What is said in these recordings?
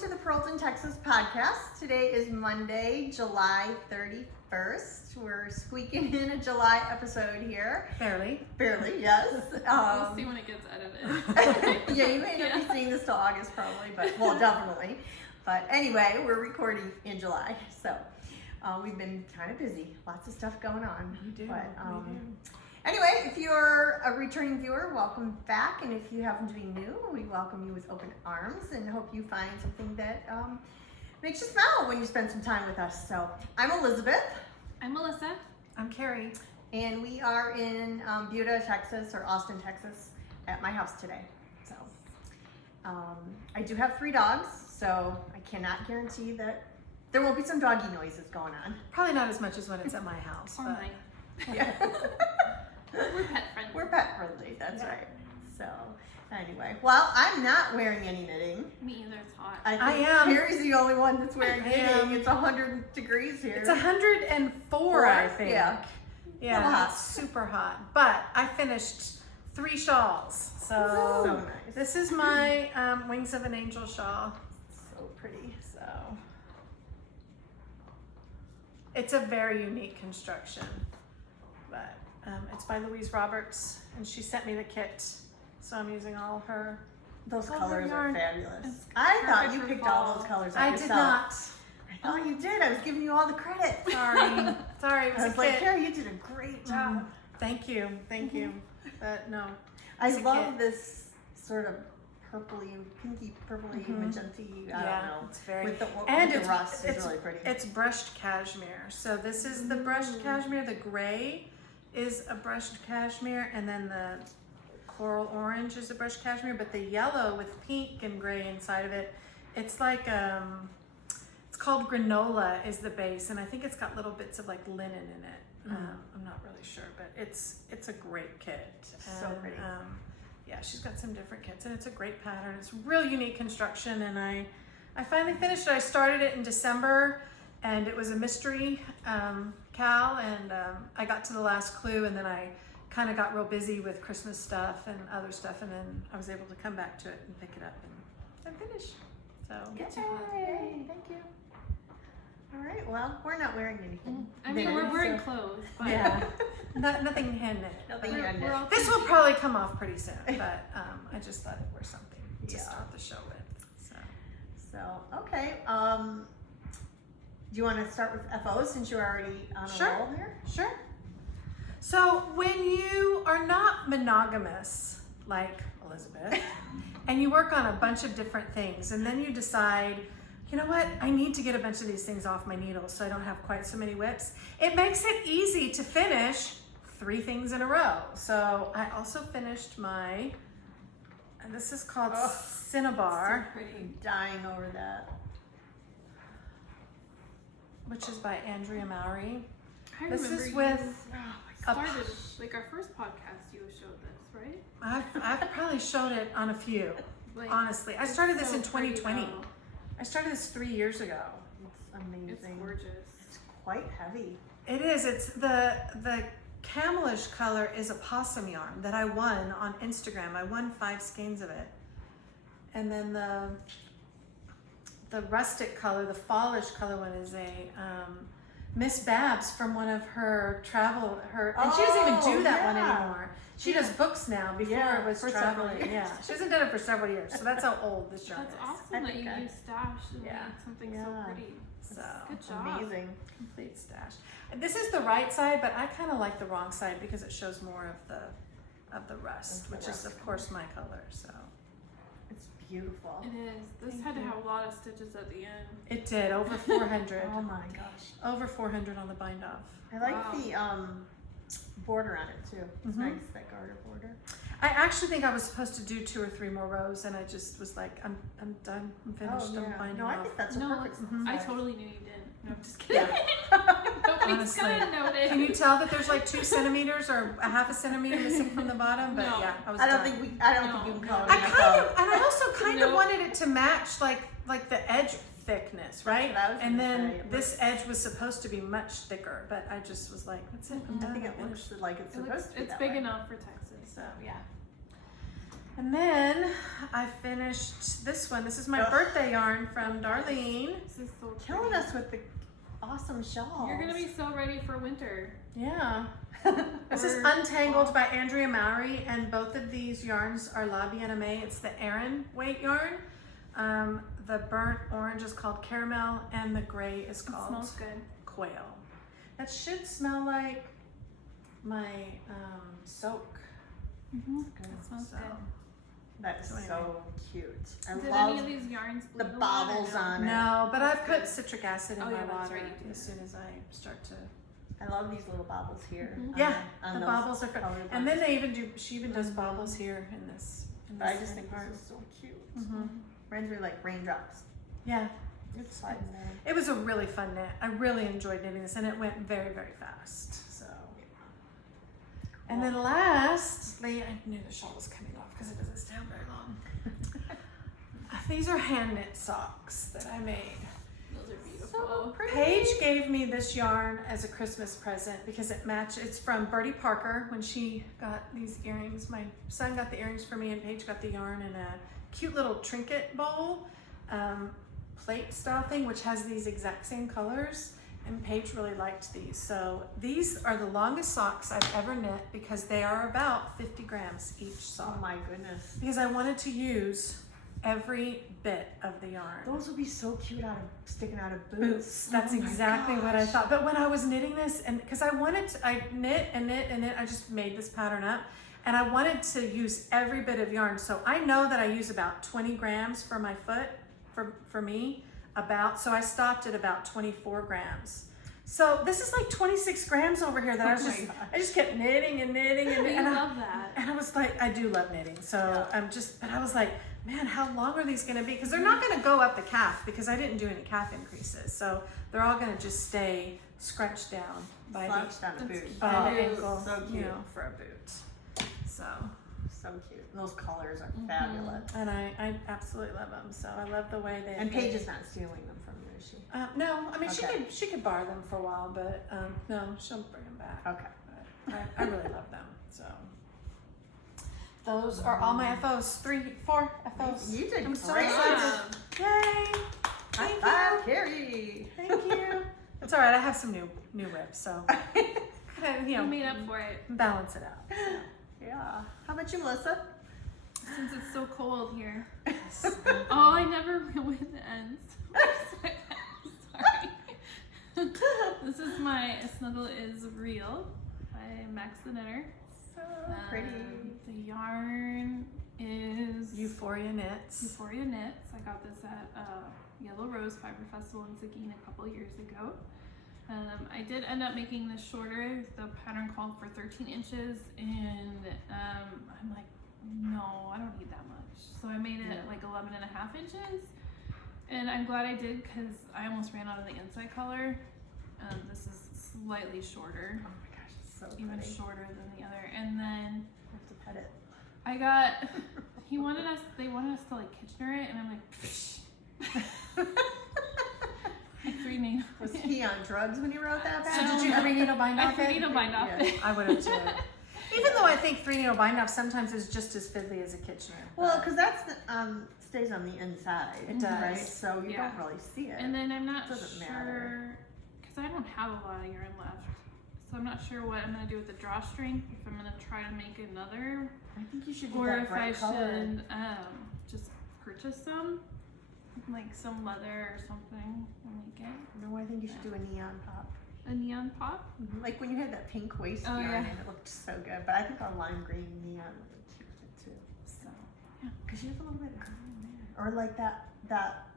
to the Pearlton, Texas podcast. Today is Monday, July 31st. We're squeaking in a July episode here. Barely, yes. We'll see when it gets edited. Yeah, you may not be seeing this till August probably, but, well, definitely. But anyway, we're recording in July, so we've been kind of busy. Lots of stuff going on. We do. But, anyway, if you're a returning viewer, welcome back. And if you happen to be new, we welcome you with open arms and hope you find something that makes you smile when you spend some time with us. So I'm Elizabeth. I'm Melissa. I'm Carrie. And we are in Buda, Texas, or Austin, Texas, at my house today. So I do have 3 dogs, so I cannot guarantee that there won't be some doggy noises going on. Probably not as much as when it's at my house, Or but mine. Yeah. We're pet friendly. We're pet friendly, that's Yeah. right. So anyway, well, I'm not wearing any knitting. Me either, it's hot. I think I am. Carrie's the only one that's wearing I knitting. am. It's 100 degrees here. it's 104, I think. Yeah. Yeah, Little hot. it's super hot. But I finished 3 shawls. So, So nice. this is my Wings of an Angel shawl. So pretty. So it's a very unique construction, but it's by Louise Roberts, and she sent me the kit, so I'm using all of her. Those Oh, colors are yarn. fabulous. It's I thought perfect you for picked fall. all those colors out I yourself. did not. I thought you did. I was giving you all the credit. Sorry, sorry, it was I a was like, kit. Carrie, you did a great job. Mhm. Thank you, but no. I It's a love kit. this sort of purpley, pinky, purpley, magenta-y, I don't know. It's very With the, and with the rust it's is really pretty. It's brushed cashmere. So this is the brushed cashmere. The gray is a brushed cashmere, and then the coral orange is a brushed cashmere. But the yellow with pink and gray inside of it, it's like it's called granola is the base, and I think it's got little bits of like linen in it. I'm not really sure, but it's a great kit. So And, pretty. yeah, she's got some different kits, and it's a great pattern. It's real unique construction, and I finally finished it. I started it in December, and it was a mystery cal, and I got to the last clue, and then I kind of got real busy with Christmas stuff and other stuff, and then I was able to come back to it and pick it up and finish. So Yay! Thank you. All right, well, we're not wearing anything. I mean, knitted, we're wearing so- clothes, but yeah, nothing hand knit. Nothing we're, hand we're knit. all This will probably come off pretty soon, but I just thought it was something to Yeah. start the show with. So. So, okay. Do you want to start with FO since you're already on a Sure. roll here? Sure. So when you are not monogamous, like Elizabeth, and you work on a bunch of different things, and then you decide, you know what, I need to get a bunch of these things off my needle so I don't have quite so many whips, it makes it easy to finish 3 things in a row. So I also finished my, and this is called Cinnabar, so pretty. I'm dying over that. which is by Andrea Mowry. I This remember is you with started, like our first podcast, you showed this, right? I've probably showed it on a few. Like, Honestly, I it's started this so in pretty 2020. though. I started this 3 years ago. It's amazing. It's gorgeous. It's quite heavy. It is. It's the camelish color is a possum yarn that I won on Instagram. I won 5 skeins of it, and then the rustic color, the fallish color one is a Miss Babs from one of her travel and she doesn't even do that one yeah. anymore. She does books now. Before Yeah, it was for several traveling. years. Yeah, she hasn't done it for several years. So that's how old this yarn That's is. awesome I that think you I- use stash and Yeah. made something Yeah. so pretty. So Good job. Amazing. complete stash. And this is the right side, but I kind of like the wrong side because it shows more of the rust, Of the which rust is of course my color. So It's beautiful. It is. This Thank had to you. have a lot of stitches at the end. it did over 400, Oh my gosh. over 400 on the bind off. I like Wow. the border on it too. It's Mhm. nice, that garter border. I actually think I was supposed to do 2 or 3 more rows, and I just was like, I'm done. I'm finished. I'm binding No, I off. think that's a No, perfect I size. totally knew you didn't. No, I'm just kidding. Yeah. Nobody's Honestly. gonna notice. Can you tell that there's like 2 centimeters or a half a centimeter missing from the bottom? But No. yeah, I was I don't done. think you can call it I an kind FO. of, and I also kind of No. wanted it to match like the edge thickness, right? what I was And gonna then say. It this edge was supposed to be much thicker, but I just was like, that's it. I'm I done. think I'm it finished. looks like it's It supposed looks, to be it's that big way. enough for Texas. So yeah. And then I finished this one. This is my Ugh. birthday yarn from Darlene. This is so Killing pretty. us with the awesome shawls. You're gonna be so ready for winter. Yeah. This is Or Untangled fall. by Andrea Mowry, and both of these yarns are La BNMA. It's the Aran weight yarn. The burnt orange is called Caramel, and the gray is It called smells good. Quail. That should smell like my soak. Mm-hmm. Good. It smells So, good. That is So anyway. so cute. I Did love any of these yarns the bleed a lot or bobbles no? on it. No, but I That's put good. citric acid in Oh, my yeah, that's water right, you do as that. soon as I start to. I love these little bobbles here. Yeah, on the those bobbles are fun. colored And ones. then they even do. She even does bobbles here in this. In But I this just think part. this is so cute. Mhm. Reminds me of, like raindrops. Yeah, It's sliding there. it was a really fun knit. I really enjoyed knitting this, and it went very, very fast. So. And then lastly, I knew the shawl was coming off because it doesn't stay on very long. These are hand knit socks that I made. Those are beautiful. So pretty. Paige gave me this yarn as a Christmas present because it matched. It's from Bertie Parker when she got these earrings. My son got the earrings for me, and Paige got the yarn in a cute little trinket bowl, plate style thing, which has these exact same colors. And Paige really liked these. So these are the longest socks I've ever knit because they are about 50 grams each Oh sock. my goodness. Because I wanted to use every bit of the yarn. Those would be so cute sticking out of boots. Boots. That's Oh my exactly what I gosh. thought. But when I was knitting this, and because I wanted to, I knit and knit and knit, I just made this pattern up. And I wanted to use every bit of yarn. So I know that I use about 20 grams for my foot, for me, so I stopped at about 24 grams. So this is like 26 grams over here that I was Oh my just, gosh. I just kept knitting and knitting and But knitting. you And love that. I was like, I do love knitting. So Yeah. but I was like, man, how long are these gonna be? Because they're not gonna go up the calf because I didn't do any calf increases. So they're all gonna just stay scrunched down by Slouched down a That's boot. by Oh, the ankle, so you cute. know, for a boot. So, So cute. Those colors are fabulous. and I absolutely love them. So I love the way they. And Paige is not stealing them from you, is she? No, I mean Okay. she could borrow them for a while, but no, she'll bring them back. Okay. But I really love them. So those are all my FOs. 3, 4 FOs. You did I'm so great. excited. Yay! High Thank five, you. Carrie. Thank you. It's all right. I have some new whips, so you You know, made up for it. balance it out. Yeah. How about you, Melissa? Since it's so cold here. Oh, I never know when it ends. Sorry. This is my Snuggle is Real by Max the Knitter. So pretty. The yarn is Euphoria knits. Euphoria Knits. I got this at Yellow Rose Fiber Festival in Seguin a couple years ago. I did end up making this shorter. The pattern called for 13 inches, and I'm like, no, I don't need that much. So I made it like 11 and a half inches. And I'm glad I did because I almost ran out of the inside color. This is slightly shorter, Oh my gosh, it's so even pretty. shorter than the other. And then I have to pet it. I got, they wanted us to like Kitchener it, and I'm like, I 3 needle. Was he on drugs when he wrote that So pattern? did you 3 needle bind I off 3 it? needle bind off Yeah. it. I would have too. Even though I think 3 needle bind off sometimes is just as fiddly as a Kitchener. Well, because that's the, stays on the inside. It does. Right? So you Yeah. don't really see it. And then I'm not Doesn't sure, matter. because I don't have a lot of yarn left. So I'm not sure what I'm going to do with the drawstring, if I'm going to try to make another, I think you should get or that if I bright color. should just purchase some, like some leather or something, and make it No, I think you should do a neon pop. a neon pop. Like when you had that pink waist Oh, yarn yeah. and it looked so good. But I think a lime green neon would look cute too. So Because you have a little bit of green in there. Or like that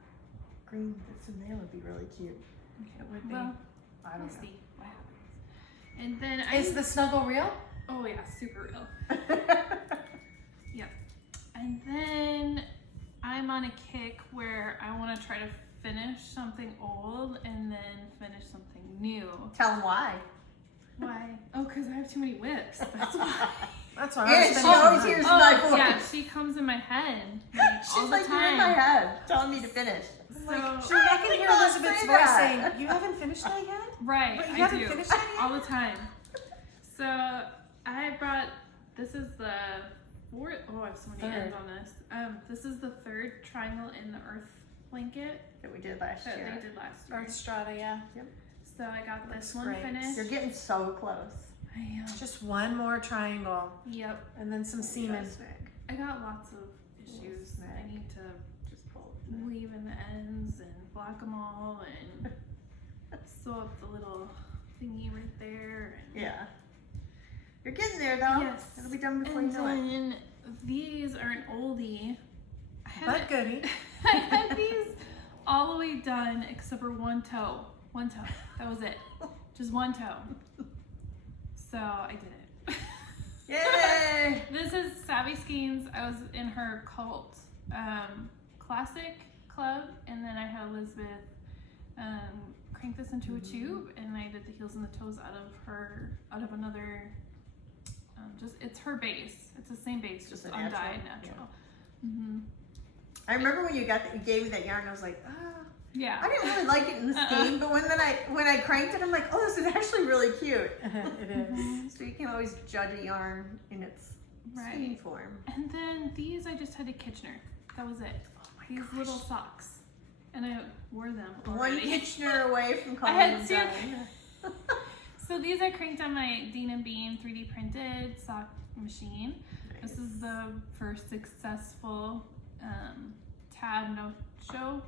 green that's in there would be really cute. It would be. well, I we'll don't see what happens. And then Is the snuggle real? oh yeah, super real. know. And then I'm on a kick where I want to try to finish something old and then finish something new. Tell them why. Why? Oh, because I have too many whips. That's why. That's why Yeah, I was she spending always time. hears my Oh, voice. yeah, she comes in my head like, all She's the like, you're time. in my head, telling me to finish. So, Sure, I can did hear not Elizabeth's say voice that. saying, "You haven't finished that yet." right, But you I haven't do finished that yet? all the time. So I brought. This is the fourth. Oh, I have so many Third. ends on this. This is the third triangle in the earth blanket That we did last that year. they did last year. Earth strata, yeah. So I got Looks this one great. finished. You're getting so close. I am. Just one more triangle, Yep. and then some semen. I got lots of issues. Snag. I need to Just pull. weave in the ends and block them all and sew up the little thingy right there. And Yeah. You're getting there though. Yes. It'll be done before and you know it. then these are an oldie. I had, But goodie. I had these all the way done except for one toe. One toe. That was it. Just one toe. So I did it. Yay! This is Savvy Skeins. I was in her cult classic club, and then I had Elizabeth crank this into a tube, and I did the heels and the toes out of another. Just it's her base. It's the same base, just a undyed natural, natural. Mm-hmm. I remember when you gave me that yarn, I was like, ah. Yeah. I didn't really like it in the skein, but when I cranked it, I'm like, oh, this is actually really cute. It is. So you can always judge a yarn in its skein Right. form. And then these I just had to Kitchener. That was it. These little socks, and I wore them One already. Kitchener away from I calling had them two. done. So these I cranked on my Dean & Bean 3D printed sock machine. This is the first successful tab no show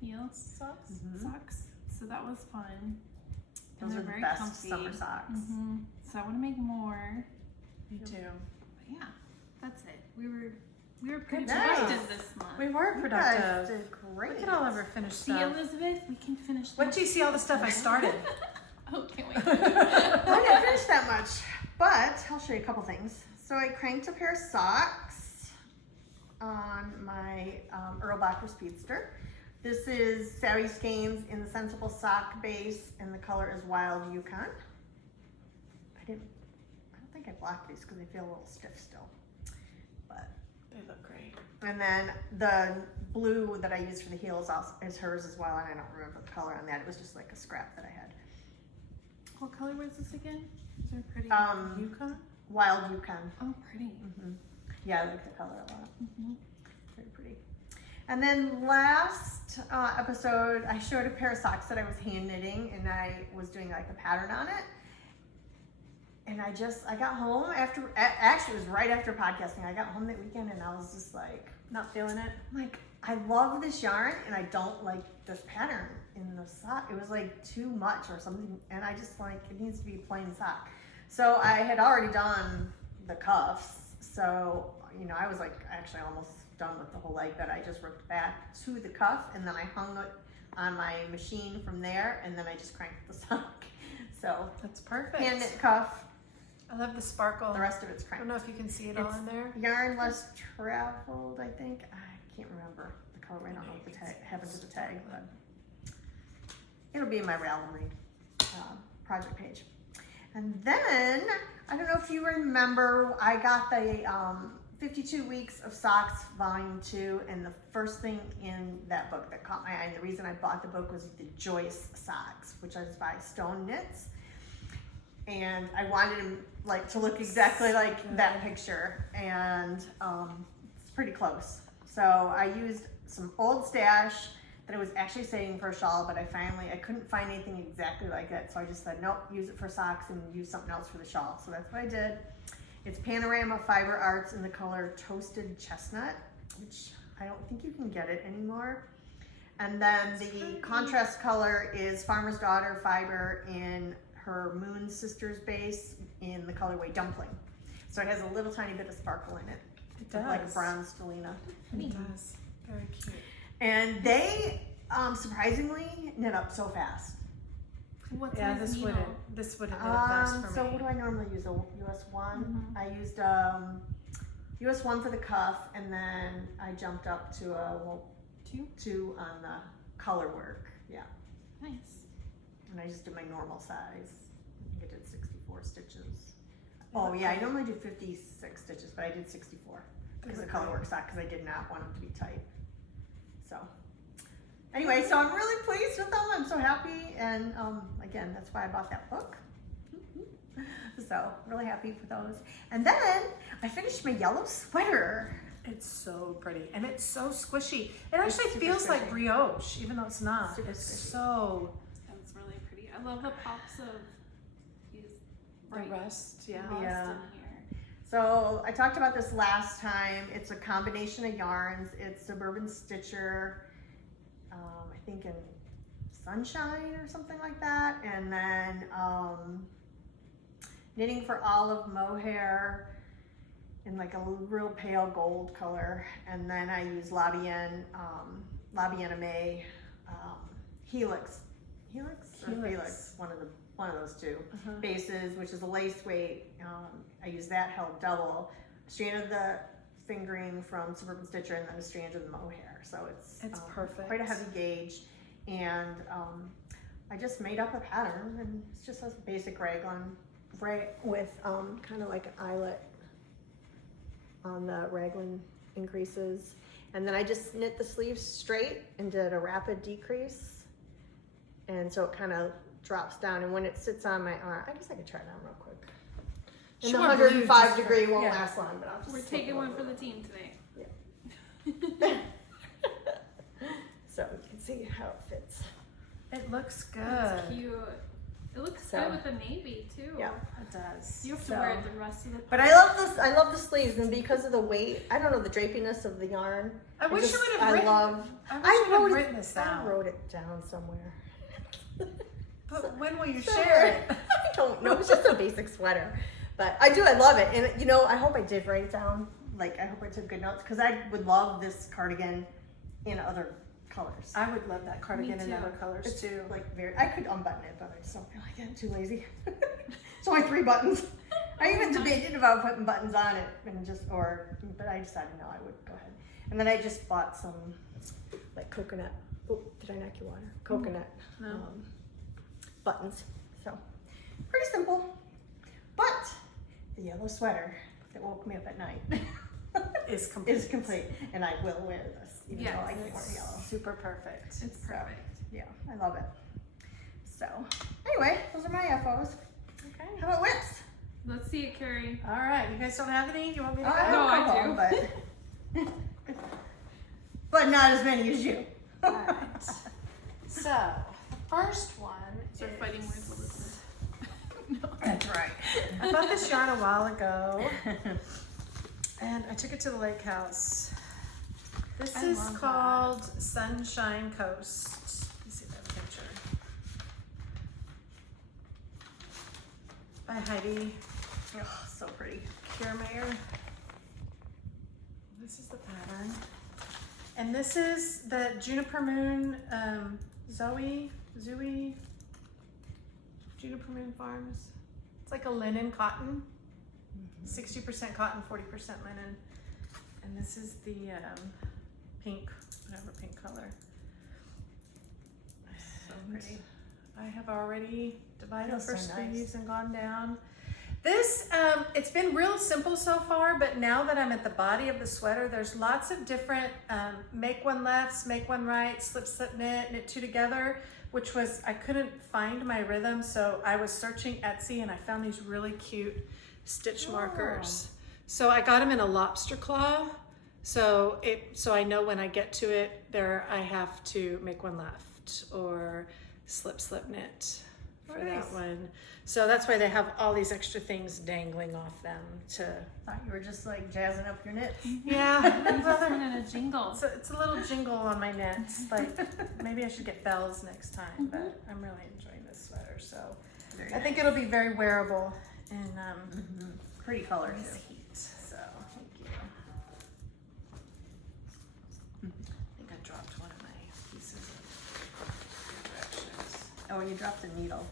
heel Socks. Mhm. socks. So that was fun. Those they're are the very best comfy. summer socks. So I want to make more. Me too. But yeah, that's it. We were pretty Good job. productive this month. We were You guys productive. did great. Look at all of our finished See, stuff. Elizabeth, we can finish. What do you see all the stuff I started? Oh, can't wait. I didn't finish that much, but I'll show you a couple things. So I cranked a pair of socks on my Earl Bacher Speedster. This is Savvy Skeins in the Sensible Sock base, and the color is Wild Yukon. I don't think I blocked these because they feel a little stiff still. But They look great. and then the blue that I used for the heels is hers as well, and I don't remember the color on that. It was just like a scrap that I had. What color was this again? These are pretty. Yukon? Wild Yukon. Oh, pretty. Mm-hmm. Yeah, I like the color a lot. Mm-hmm. Very pretty. And then last episode, I showed a pair of socks that I was hand knitting, and I was doing like a pattern on it. And I got home actually it was right after podcasting. I got home that weekend and I was just like, Not feeling it? I'm like, I love this yarn and I don't like this pattern in the sock. It was like too much or something. And I just like, it needs to be a plain sock. So I had already done the cuffs. So, I was like actually almost done with the whole leg, but I just ripped back to the cuff and then I hung it on my machine from there. And then I just cranked the sock. So That's perfect. hand knit cuff, I love the sparkle. the rest of it's I cranked. don't know if you can see it all It's in there. Yarn less traveled, I think. I can't remember the color. I don't know what the tag happened to the tag, but it'll be in my Ravelry project page. And then I don't know if you remember, I got the 52 Weeks of Socks Volume 2, and the first thing in that book that caught my eye, and the reason I bought the book was the Joyce socks, which is by Stone Knits. And I wanted him to look exactly like that picture, and it's pretty close. So I used some old stash that I was actually saving for a shawl, but I couldn't find anything exactly like it, so I just said, nope, use it for socks and use something else for the shawl. So that's what I did. It's Panorama Fiber Arts in the color Toasted Chestnut, which I don't think you can get it anymore. And then the contrast color is Farmer's Daughter Fiber in her Moon Sisters base in the colorway Dumpling. So it has a little tiny bit of sparkle in it. It does. Like a bronze stellina. It does. Very cute. And they surprisingly knit up so fast. What Yeah, size this needle? wouldn't knit fast for So me. what do I normally use? A US 1? Mhm. I used US 1 for the cuff, and then I jumped up to a 2 on the color work. Yeah. Nice. And I just did my normal size. I think I did 64 stitches. Oh yeah, I normally do 56 stitches, but I did 64 because the color work sock, because I did not want them to be tight. So anyway, so I'm really pleased with them. I'm so happy, and again, that's why I bought that book. So really happy for those. And then I finished my yellow sweater. It's so pretty and it's so squishy. It actually super feels like squishy. brioche, even though it's not. Super It's squishy. so That's really pretty. I love the pops of these the bright rust, yeah. rust Yeah. in here. So I talked about this last time. It's a combination of yarns. It's Suburban Stitcher, I think in Sunshine or something like that. And then Knitting for Olive Mohair in like a real pale gold color. And then I use La Bienne May Helix or Felix, one of those two bases, which is a lace weight. I use that held double. A strand of the fingering from Suburban Stitcher and then a strand of the mohair. So it's perfect. quite a heavy gauge. And I just made up a pattern, and it's just a basic raglan with kind of like an eyelet on the raglan increases. And then I just knit the sleeves straight and did a rapid decrease. And so it kind of drops down, and when it sits on my arm, I guess I could try it on real quick. And the Sure, 105 blue, degree won't yeah. last long, but I'll just We're slip taking it one over. for the team today. So you can see how it fits. It looks good. It's cute. It looks So- good with the navy too. Yeah. It does. You have to So- wear it the rest of the But I love this. I love the sleeves, and because of the weight, I don't know, the drapiness of the yarn. I wish just- you would have I written. love. I wish I you would wrote have it- written this I down. wrote it down somewhere. But when will you So- share it? I don't know. It's just a basic sweater, but I do. I love it, and you know, I hope I did write it down. Like, I hope I took good notes, because I would love this cardigan in other colors. I would love that cardigan in too. other colors It's too. like I could unbutton it, but I just don't feel like it. I'm too lazy. It's only 3 buttons. I even debated about putting buttons on it but I decided no, I would go ahead. And then I just bought some like coconut. Oh, did I knock your water? Coconut No. buttons. So pretty simple, but the yellow sweater that woke me up at night Is complete. is complete, and I will wear this even though I It's wear yellow. super perfect. It's So, perfect. yeah, I love it. So, anyway, those are my FOs. Okay. How about whips? Let's see it, Carrie. All right. You guys don't have any? You want me to Oh, go? I No, have a I couple, do. but not as many as you. All right. So, the first one These are fighting words, Elizabeth. No. That's right. I bought this yarn a while ago, and I took it to the lake house. This I is love that. called Sunshine Coast. Let me see if I have a picture. By Heidi Oh, so pretty. Kiermaier. This is the pattern. And this is the Juniper Moon Zoe Juniper Moon Farms. It's like a linen cotton. 60% cotton, 40% linen. And this is the pink, whatever pink color. So And pretty. I have already divided Feels for so nice. sleeves and gone down. This, it's been real simple so far, but now that I'm at the body of the sweater, there's lots of different make one left, make one right, slip, slip, knit, knit two together, which was, I couldn't find my rhythm, so I was searching Etsy and I found these really cute stitch markers. So I got them in a lobster claw, so I know when I get to it, there I have to make one left or slip, slip, knit for Nice. that one. So that's why they have all these extra things dangling off them to, Thought you were just like jazzing up your knits. yeah, Putting in a jingle. it's a little jingle on my knits. Like maybe I should get bells next time, but I'm really enjoying this sweater. So Very I think it'll be very wearable in pretty color this too. heat. So thank you. I think I dropped one of my pieces of directions. Oh, and you dropped the needle.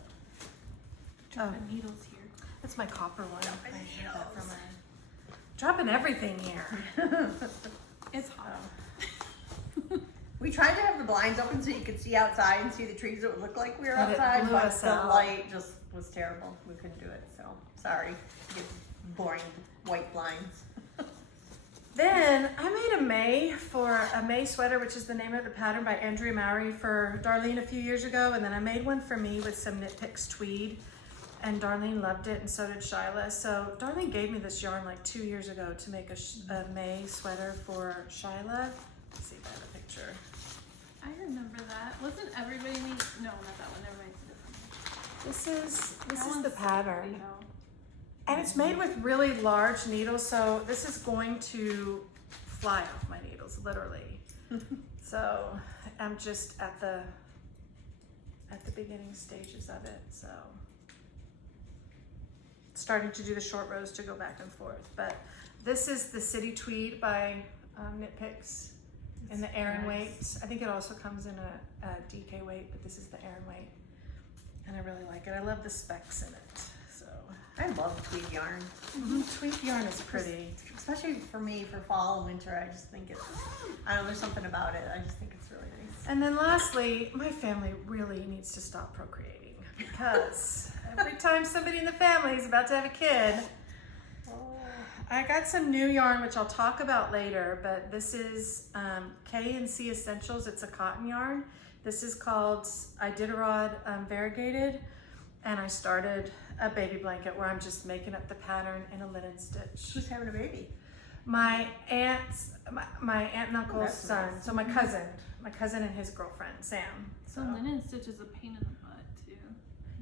Dropping needles here. That's my copper one. Dropping I had that needles. for my dropping everything here. It's hot. We tried to have the blinds open so you could see outside and see the trees. It would look like we were But it outside, blew but us the out. light just was terrible. We couldn't do it, so sorry. You get boring white blinds. Then I made a May sweater, which is the name of the pattern by Andrea Mowry for Darlene a few years ago, and then I made one for me with some Knit Picks tweed. and Darlene loved it, and so did Shyla. So Darlene gave me this yarn like 2 years ago to make a May sweater for Shyla. Let's see if I have a picture. I remember that. Wasn't everybody make? No, not that one. Never mind. It's a different one. This That is the one's pattern. pretty, though. And it's made with really large needles, so this is going to fly off my needles, literally. So I'm just at the beginning stages of it, so starting to do the short rows to go back and forth. But this is the City Tweed by Knit Picks in the Aran weight. I think it also comes in a DK weight, but this is the Aran weight, and I really like it. I love the specs in it. So I love tweed yarn, tweed yarn is pretty. especially for me for fall and winter. I just think it's, I don't know, there's something about it. I just think it's really nice. And then lastly, my family really needs to stop procreating, because every time somebody in the family is about to have a kid, I got some new yarn, which I'll talk about later, but this is K&C Essentials. It's a cotton yarn. This is called Iditarod Variegated, and I started a baby blanket where I'm just making up the pattern in a linen stitch. Who's having a baby? My aunt's, my aunt and uncle's that's son, nice. so my cousin and his girlfriend, Sam. So linen stitch is a pain in the butt too.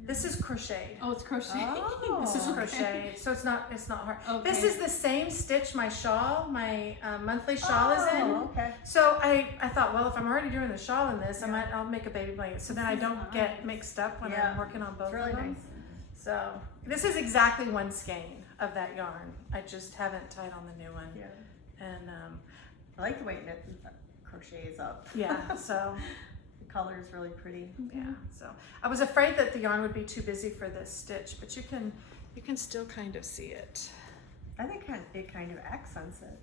This is crocheted. Oh, it's crochet. Oh. This is Okay. crocheted, so it's not hard. Okay. This is the same stitch my shawl, my monthly shawl is in. Oh, okay. So I thought, well, if I'm already doing the shawl in this, Yeah. I'll make a baby blanket, so then This I is don't get nice. mixed up when Yeah. I'm working on both It's really of them. nice. So this is exactly one skein of that yarn. I just haven't tied on the new one. Yeah. And I like the way it crochets up. yeah, so The color is really pretty. yeah, so I was afraid that the yarn would be too busy for this stitch, but you can still kind of see it. I think it kind of accents it.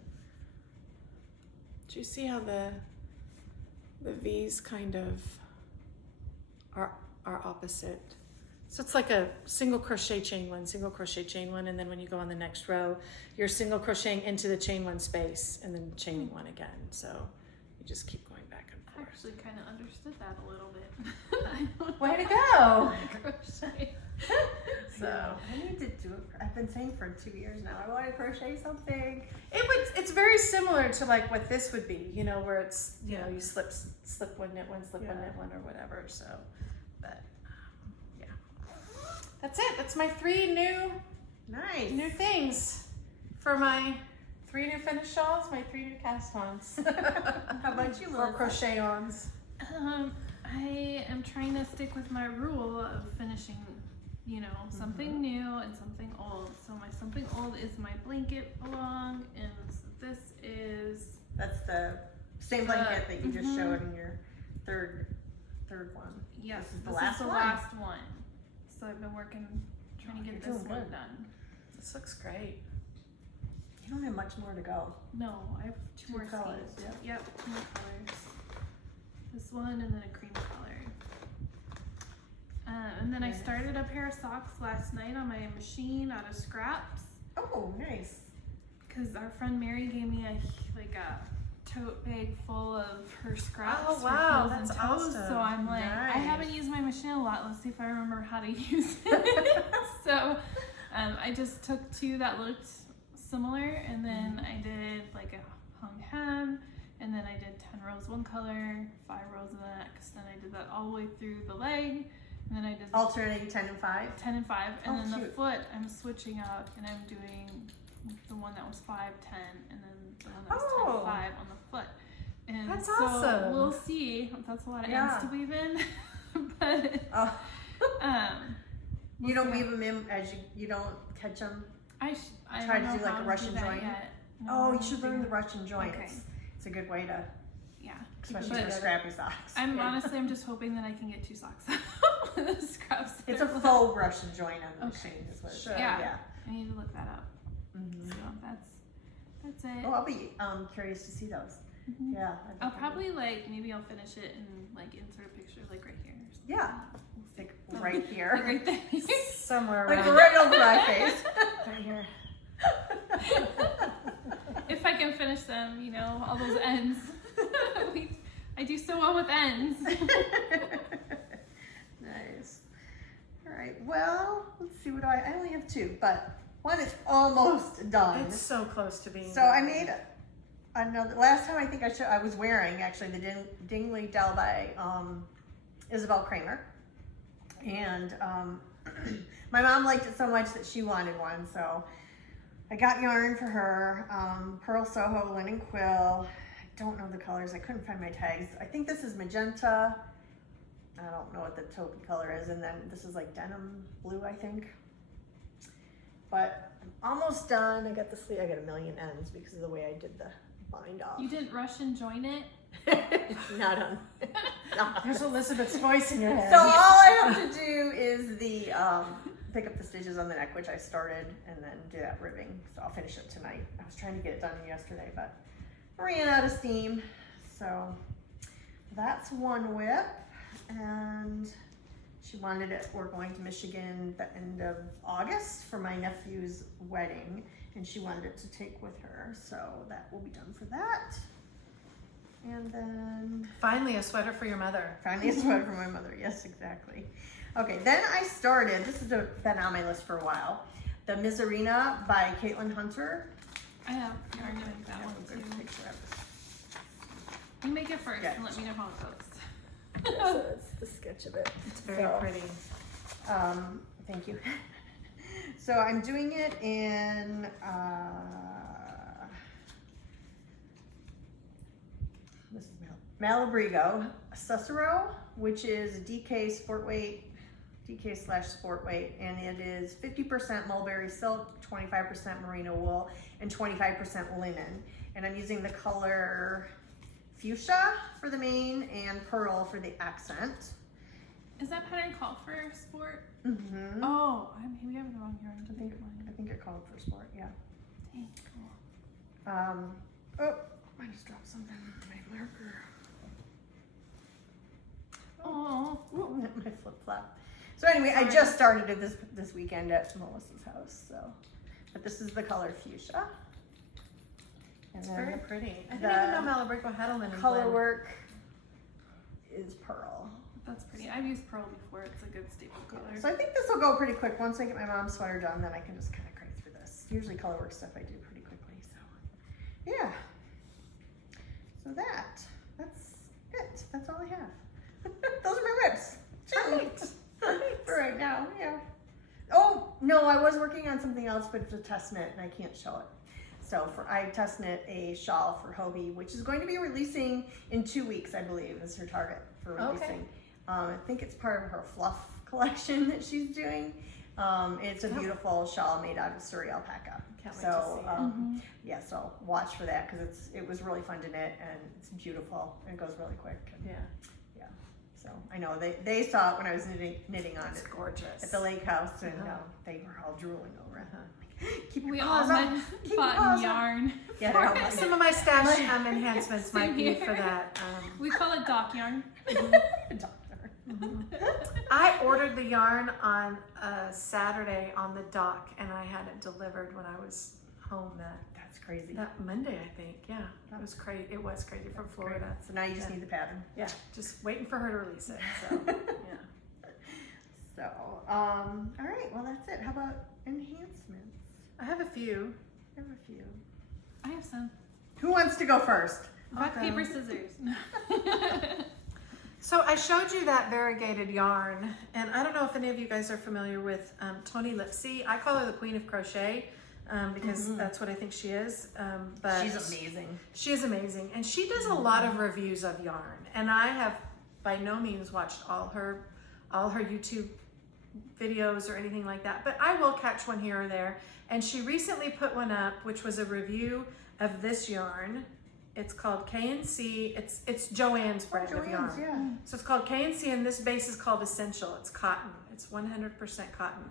Do you see how the V's kind of are opposite? So it's like a single crochet chain one, and then when you go on the next row, you're single crocheting into the chain one space and then chaining one again. So you just keep going back and I forth. actually kind of understood that a little bit. I don't Way to know go! crochet. So I need to do it. I've been saying for 2 years now, I want to crochet something. it's very similar to like what this would be, you know, where it's, you know, you slip one, knit one, slip one, Yeah. knit one, or whatever. So, but yeah, that's it. That's my 3 Nice. new things for my 3 new finished shawls, my 3 new cast-ons, How about you, or Melissa? crochet-ons. I am trying to stick with my rule of finishing, you know, something new and something old. So my something old is my blanket along, and this is That's the same blanket that you just showed in your third one. yes, This is the this last is the one. last one. So I've been working, trying to You're get this doing one good. done. This looks great. You don't have much more to go. No, I have two more colors, skeins. Yep, 2 more colors. This one and then a cream color. And then I Nice. started a pair of socks last night on my machine out of scraps. Oh, nice. Because our friend Mary gave me a tote bag full of her scraps. Oh, for wow, heels and that's toes. awesome. So I'm like, I Nice. haven't used my machine a lot. Let's see if I remember how to use it. So I just took 2 that looked similar, and then I did like a hung hem, and then I did 10 rows one color, 5 rows of the next. Then I did that all the way through the leg, and then I did Alternating 10 and 5. 10 and 5, and Oh, then the cute. foot I'm switching up, and I'm doing the one that was 5, 10, and then the one that was 10, Oh. 5 on the foot. And That's so awesome. we'll see. That's a lot of Yeah. ends to weave in, but Oh. You don't we'll see. weave them in as you don't catch them. I Try don't to know do like how a Russian do that joint? yet. No, Oh, I you don't should think- learn the Russian joints. Okay. It's a good way to, Yeah. especially But for scrappy socks. I'm Yeah. honestly, I'm just hoping that I can get 2 socks out with the scraps. It's a faux Russian joint on the Okay. machine. Is what it's Sure. called. Yeah. I need to look that up. Mhm. So that's it. Oh, I'll be curious to see those. Mhm. Yeah. I'll probably maybe I'll finish it and insert a picture right here. or something. Yeah. Like right here. Like right there. Somewhere Like around right over my face. right here. If I can finish them, all those ends. I do so well with ends. Nice. All right. well, let's see, what do I only have 2, but one is almost done. It's so close to being So I made another, last time I think I was wearing actually the Dingley Dell by Isabel Kramer. And my mom liked it so much that she wanted one, so I got yarn for her. Pearl Soho linen quill. I don't know the colors, I couldn't find my tags. I think this is magenta. I don't know what the taupey color is, and then this is like denim blue, I think. But I'm almost done. I got the sleeve. I got a million ends because of the way I did the bind off. You didn't rush and join it? Not on. There's Elizabeth's voice in your head. So all I have to do is the pick up the stitches on the neck, which I started, and then do that ribbing. So I'll finish it tonight. I was trying to get it done yesterday, but I ran out of steam. So that's one whip, and she wanted it. We're going to Michigan the end of August for my nephew's wedding, and she wanted it to take with her. So that will be done for that. And then Finally, a sweater for your mother. finally a sweater for my mother. Yes, exactly. Okay, then I started, this has been on my list for a while, the Miserina by Caitlin Hunter. I have yarn to make that Yeah, one we'll go too. picture of You make it first Yeah. and let me know how it goes. it. Yeah, so it's the sketch of it. It's very So, pretty. Thank you. So I'm doing it in, this is Malabrigo Cicero, which is DK sport weight, DK/sport weight, and it is 50% mulberry silk, 25% merino wool, and 25% linen. And I'm using the color fuchsia for the mane and pearl for the accent. Is that pattern called for sport? Mm-hmm. Oh, maybe I have the wrong yarn. I think it called for sport, yeah. Dang, cool. Oh, I just dropped something on my marker. Oh, Ooh, my flip flop. So anyway, I just started it this weekend at Melissa's house. So, but this is the color fuchsia. And It's then very pretty. I didn't the even know Malabrigo had a linen color blend. work is pearl. that's pretty. I've used pearl before. It's a good staple color. So I think this will go pretty quick. Once I get my mom's sweater done, then I can just kind of crank through this. Usually color work stuff I do pretty quickly. So yeah. So that's it. That's all I have. Those are my whips. For right now, yeah. Oh no, I was working on something else, but it's a test knit, and I can't show it. So I test knit a shawl for Hobie, which is going to be releasing in 2 weeks, I believe, is her target for releasing. Okay. I think it's part of her fluff collection that she's doing. It's a beautiful shawl made out of Surrey alpaca. Can't wait So to see it. yeah, so watch for that because it was really fun to knit and it's beautiful and it goes really quick. And, Yeah, so I know they saw it when I was knitting on it's it gorgeous. at the lake house, and Uh-huh. They were all drooling over it. Uh-huh. Keep your We all paws up. had Keep your paws bought up. yarn. Yeah, for they're all it. like- Some of my stash enhancements might Same be here. for that. We call it dock yarn. Doctor. I ordered the yarn on a Saturday on the dock, and I had it delivered when I was home That's crazy. that Monday, I think. Yeah, that was crazy. It was crazy from Great. Florida. So now you just Yeah. need the pattern. Yeah, just waiting for her to release it. So yeah, So, all right. Well, that's it. How about enhancements? I have a few. I have a few. I have some. Who wants to go first? Rock, Okay. paper, scissors. So I showed you that variegated yarn, and I don't know if any of you guys are familiar with Toni Lipsy. I call her the Queen of Crochet because that's what I think she is. But She's amazing. She is amazing, and she does a lot of reviews of yarn. And I have by no means watched all her YouTube videos or anything like that, but I will catch one here or there. And she recently put one up, which was a review of this yarn. It's called K&C. It's Joann's brand of yarn. Joann's, yeah. So it's called K&C, and this base is called Essential. It's cotton. It's 100% cotton.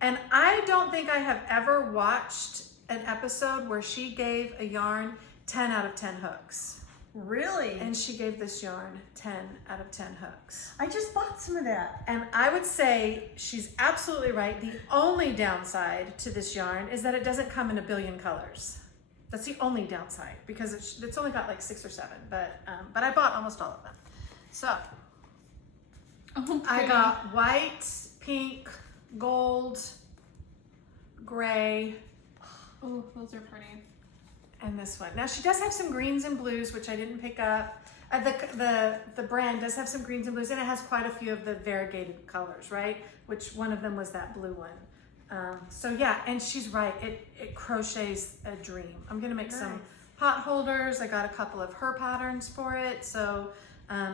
And I don't think I have ever watched an episode where she gave a yarn 10 out of 10 hooks. Really? And she gave this yarn 10 out of 10 hooks. I just bought some of that. And I would say she's absolutely right. The only downside to this yarn is that it doesn't come in a billion colors. That's the only downside because it's only got like 6 or 7. But I bought almost all of them. So Oh, I pretty. got white, pink, gold, gray, Oh, those are pretty. and this one. Now she does have some greens and blues, which I didn't pick up. The brand does have some greens and blues, and it has quite a few of the variegated colors, right? Which one of them was that blue one. So yeah, and she's right. It crochets a dream. I'm gonna make some pot holders. I got a couple of her patterns for it. So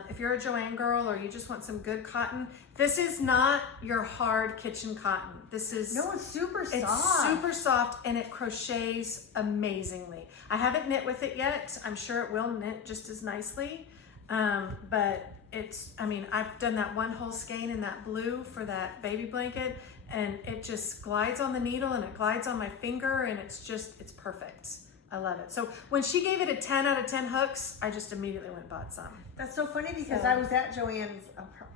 if you're a Joann girl or you just want some good cotton, this is not your hard kitchen cotton. This is No, it's super soft. It's super soft and it crochets amazingly. I haven't knit with it yet. I'm sure it will knit just as nicely. But I've done that one whole skein in that blue for that baby blanket, and it just glides on the needle and it glides on my finger, and it's perfect. I love it. So when she gave it a 10 out of 10 hooks, I just immediately went and bought some. That's so funny because So- I was at Joann's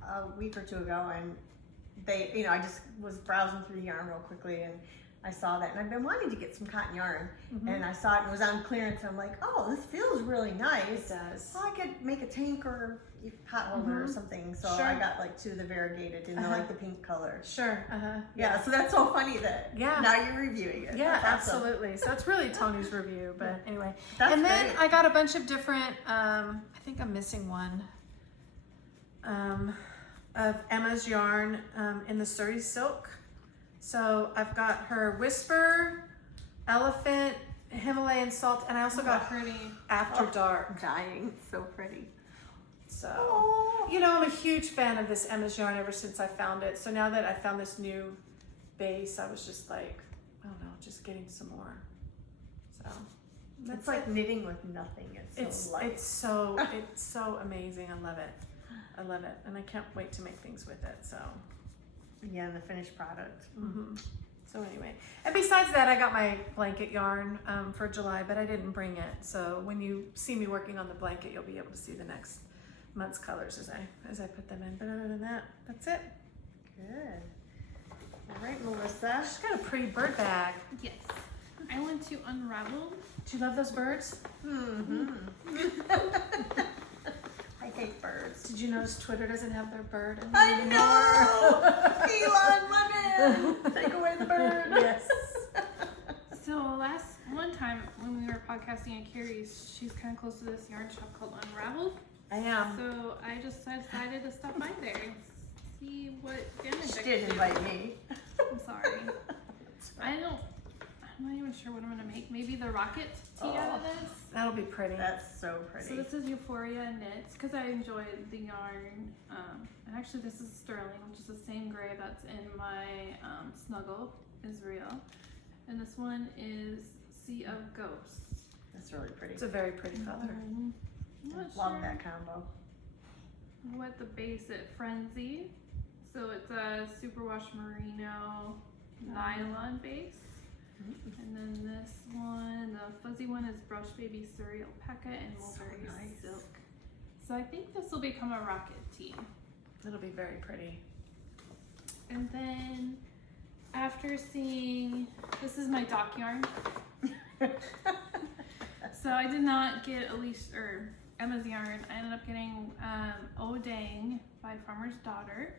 a week or two ago, and they, I just was browsing through the yarn real quickly, and I saw that, and I've been wanting to get some cotton yarn, and I saw it and it was on clearance, and I'm like, oh, this feels really nice. It does. Well, I could make a tank or a pot holder or something, so Sure. I got like two of the variegated in the, like the pink color. Sure. Yeah, so that's so funny that Yeah. now you're reviewing it. Yeah, That's awesome. absolutely. So it's really Tony's review, but anyway. That's and then great. I got a bunch of different, I think I'm missing one, of Emma's yarn in the Surrey silk. So I've got her Whisper, Elephant, Himalayan Salt, and I also got Pretty. After Dark. Dying, so pretty. So, Oh. I'm a huge fan of this Emma's yarn ever since I found it. So now that I found this new base, I was just like, I don't know, just getting some more. So that's It's like knitting with nothing. It's so light. it's so amazing. I love it, and I can't wait to make things with it. So, Yeah, and the finished product. so anyway, and besides that, I got my blanket yarn for July, but I didn't bring it. So when you see me working on the blanket, you'll be able to see the next month's colors as I put them in. But other than that, that's it. Good. All right, Melissa. She's got a pretty bird bag. Yes. I went to Unravel. Do you love those birds? I hate birds. Did you notice Twitter doesn't have their bird anymore? I know! Elon, lemon! Take away the bird. Yes. So one time when we were podcasting at Carrie's, she's kind of close to this yarn shop called Unravel. I am. So I just decided to stop by there and see what damage She I did could do. invite me. I'm sorry. I'm not even sure what I'm gonna make. Maybe the rocket tee out of this. That'll be pretty. That's so pretty. So this is Euphoria Knits because I enjoy the yarn. And actually this is Sterling, which is the same gray that's in my Snuggle Israel. And this one is Sea of Ghosts. That's really pretty. It's a very pretty color. I'm not Love sure that combo. what the base at Frenzy. So it's a superwash merino nylon base. And then this one, the fuzzy one is Brush Baby Surrey Alpaca and So Mulberry nice. Silk. So I think this will become a rocket tee. It'll be very pretty. And then after seeing, this is my dock yarn. So I did not get Elise or Emma's yarn. I ended up getting Oh Dang by Farmer's Daughter.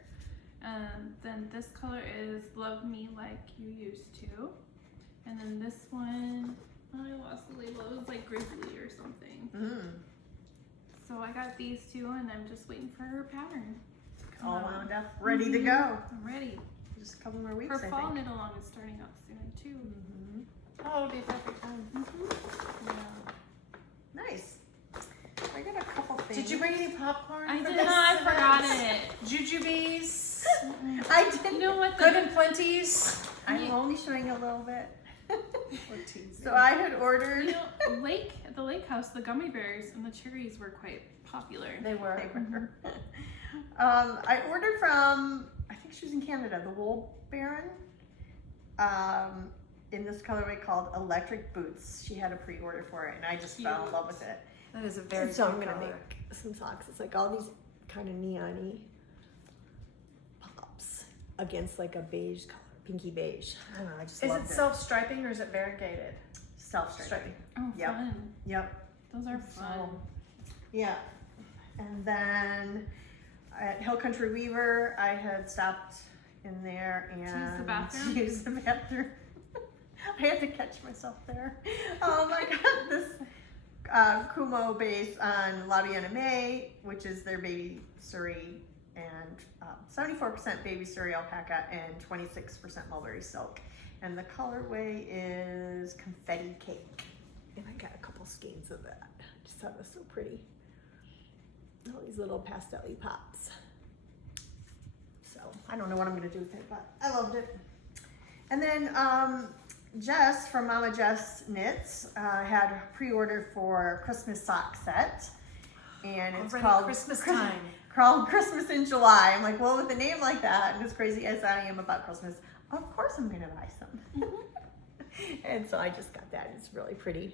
Then this color is Love Me Like You Used To. And then this one, I lost the label. It was like Grizzly or something. So I got these two and I'm just waiting for her pattern to come All out. wound up, ready to go. I'm ready. Just a couple more weeks, Her I fall think. knit along is starting up soon too. Oh, it'll be a perfect time. Yeah. Nice. I got a couple things. Did you bring any popcorn? I for did this not. I forgot event? it. Jujubes. I did. You know what? Good and plenties. I'm only showing a little bit. We're teasing. So I had ordered. You know, at the lake house, the gummy bears and the cherries were quite popular. They were. I ordered from, I think she was in Canada, the Wool Baron, in this colorway called Electric Boots. She had a pre-order for it, and I just fell in Cute. love with it. That is a very So I'm cute gonna color. make some socks. It's like all these kind of neon-y pops against like a beige color, pinky beige. I don't know. I just Is loved it it. self-striping or is it variegated? Self-striping. Oh, Yep. fun. Yep. Those are fun. Yeah. And then at Hill Country Weaver, I had stopped in there She's and bathroom? to use the bathroom. I had to catch myself there. I got this Kumo base on La Vienne May, which is their baby Surrey, and 74% baby Surrey alpaca and 26% mulberry silk. And the colorway is confetti cake. And I got a couple skeins of that. I just thought it was so pretty. All these little pastel-y pops. So I don't know what I'm gonna do with it, but I loved it. And then Jess from Mama Jess Knits had a pre-order for Christmas sock set, and it's Already called Christmas time. called Christmas in July. I'm like, well, with a name like that, and as crazy as I am about Christmas, of course I'm gonna buy some. And so I just got that. It's really pretty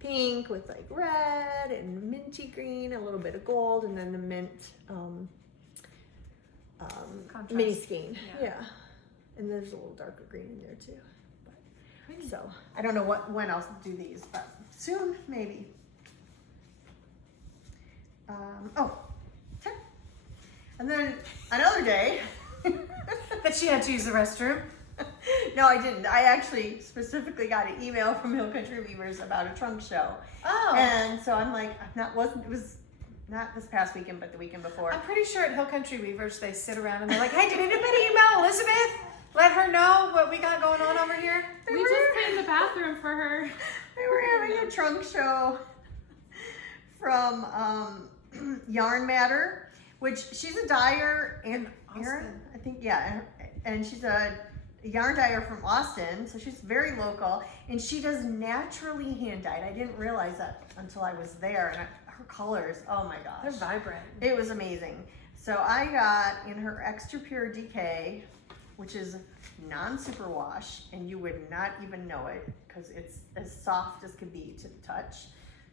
pink with like red and minty green, a little bit of gold, and then the mint Contrast. mini skein. Yeah. Yeah. And there's a little darker green in there too. But, so I don't know when else to do these, but soon maybe. Okay. And then another day. That she had to use the restroom. No, I didn't. I actually specifically got an email from Hill Country Weavers about a trunk show. Oh. And so I'm like, it was not this past weekend, but the weekend before. I'm pretty sure at Hill Country Weavers they sit around and they're like, hey, did anybody email Elizabeth? Let her know what we got going on over here. We just cleaned the bathroom for her. They were having a trunk show from Yarn Matter, which she's a dyer and Erin, Austin. I think, yeah, and she's a yarn dyer from Austin, so she's very local, and she does naturally hand dyed. I didn't realize that until I was there, and her colors, oh my They're gosh, vibrant. it was amazing. So I got in her Extra Pure DK, which is non-superwash, and you would not even know it because it's as soft as could be to the touch.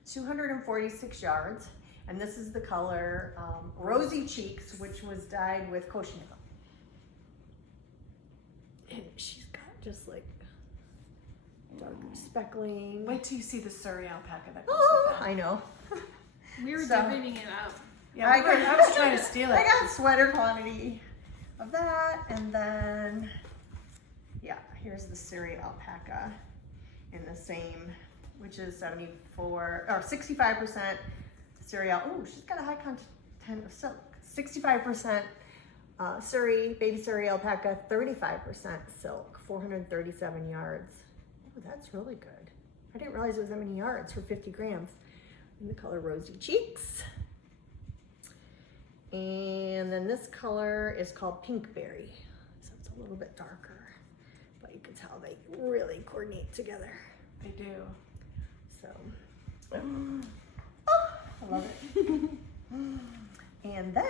246 yards, and this is the color Rosy Cheeks, which was dyed with cochineal. And she's got just like dark speckling. Wait till you see the Surrey alpaca that goes Oh, with that. I know. We were So- dividing it up. Yeah, I was trying to steal it. I got sweater quantity of that, and then yeah, here's the Surrey alpaca in the same, which is 74 or 65% Surrey. Oh, she's got a high content of silk. 65% Surrey, baby Surrey alpaca, 35% silk, 437 yards. Oh, that's really good. I didn't realize it was that many yards for 50 grams. In the color Rosy Cheeks. And then this color is called Pink Berry. So it's a little bit darker, but you can tell they really coordinate together. They do. So, oh, I love it. And then, I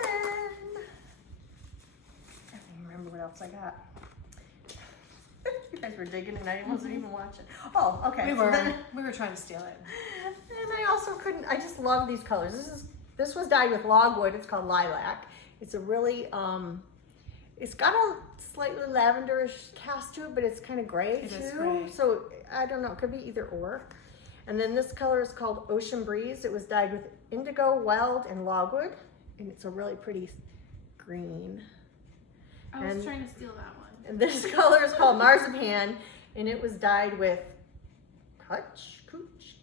don't even remember what else I got. You guys were digging and I wasn't even watching. Oh, okay. We so were. then- We were trying to steal it. and I also couldn't, I just love these colors. This was dyed with logwood. It's called Lilac. It's a really, it's got a slightly lavenderish cast to it, but it's kind of gray It too. is gray. So I don't know, it could be either or. And then this color is called Ocean Breeze. It was dyed with indigo, weld, and logwood. And it's a really pretty green. I was And- trying to steal that one. And this color is called Marzipan, and it was dyed with Kutch,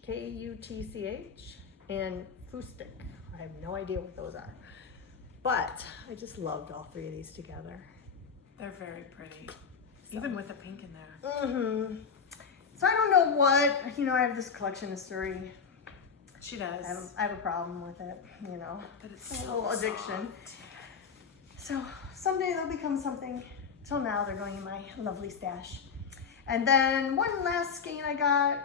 K-U-T-C-H, and Fustic. I have no idea what those are. But I just loved all three of these together. They're very pretty. Even with the pink in there. Mm-hmm. So I don't know what, I have this collection of Surrey. She does. I have a problem with it, But it's a so little addiction. So someday they'll become something. Till now, they're going in my lovely stash. And then one last skein I got,